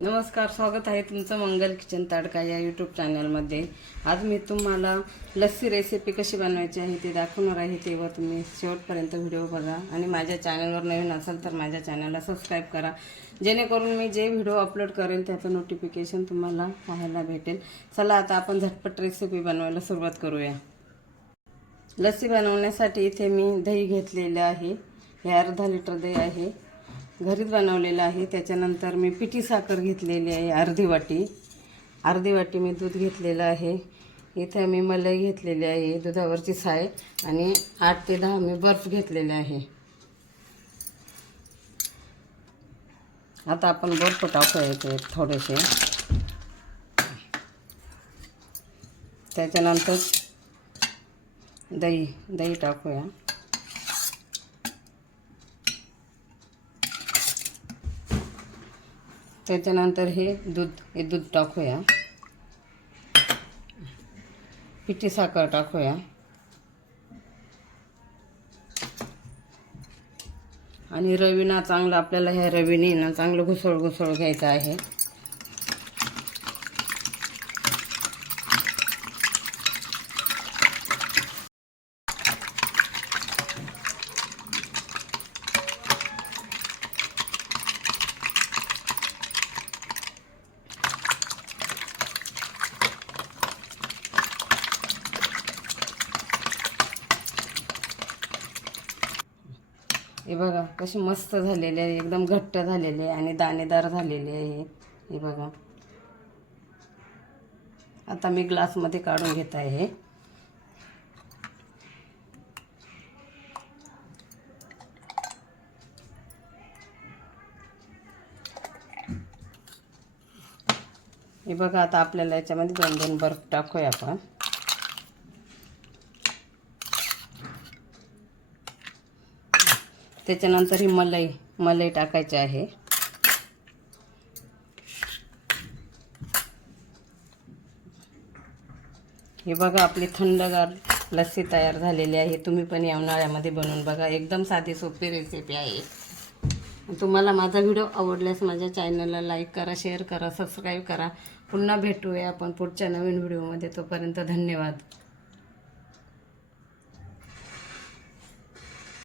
नमस्कार स्वागत आहे तुमचं मंगल किचन ताडका या यूट्यूब चॅनलमध्ये आज मी तुम्हाला लस्सी रेसिपी कशी बनवायची आहे ते दाखवणार आहे तेव्हा तुम्ही शेवटपर्यंत व्हिडिओ बघा. आणि माझ्या चॅनलवर नवीन असाल तर माझ्या चॅनलला सबस्क्राईब करा. जेणेकरून मी जे व्हिडिओ अपलोड करेल त्याचं नोटिफिकेशन तुम्हाला पाहायला भेटेल. चला आता आपण झटपट रेसिपी बनवायला सुरुवात करूया. लस्सी बनवण्यासाठी इथे मी दही घेतलेलं आहे. हे अर्धा लिटर दही आहे. घरीच बनवलेलं आहे. त्याच्यानंतर मी पिठी साखर घेतलेली आहे अर्धी वाटी. अर्धी वाटी मी दूध घेतलेलं आहे. इथे मी मलाई घेतलेली आहे दुधावरची साय आणि आठ ते दहा मी बर्फ घेतलेले आहे. आता आपण बर्फ टाकूया इथे थोडेसे. त्याच्यानंतर दही दही टाकूया. त्याच्यानंतर हे दूध हे दूध टाकूया. पिठी साखर टाकूया. आणि रवीना चांगलं आपल्याला ह्या रवीने ना चांगलं घुसळ घुसळ घ्यायचं आहे. हे बघा कशी मस्त झालेले आहे एकदम घट्ट झालेले आहे आणि दाणेदार झालेले आहे हे. बघा. आता मी ग्लासमध्ये काढून घेत आहे हे. बघा आता आपल्याला याच्यामध्ये दोन दोन बर्फ टाकूया आपण. त्याच्यानंतर ही मलाई मलाई टाकायची आहे. हे बघा आपली थंडगार लस्सी तयार झालेली आहे. तुम्ही पण या उन्हाळ्यामध्ये बनवून बघा. एकदम साधी सोपी रेसिपी आहे. तुम्हाला माझा व्हिडिओ आवडल्यास माझ्या चॅनलला लाईक करा शेअर करा सबस्क्राईब करा. पुन्हा भेटूया आपण पुढच्या नवीन व्हिडिओमध्ये तोपर्यंत धन्यवाद.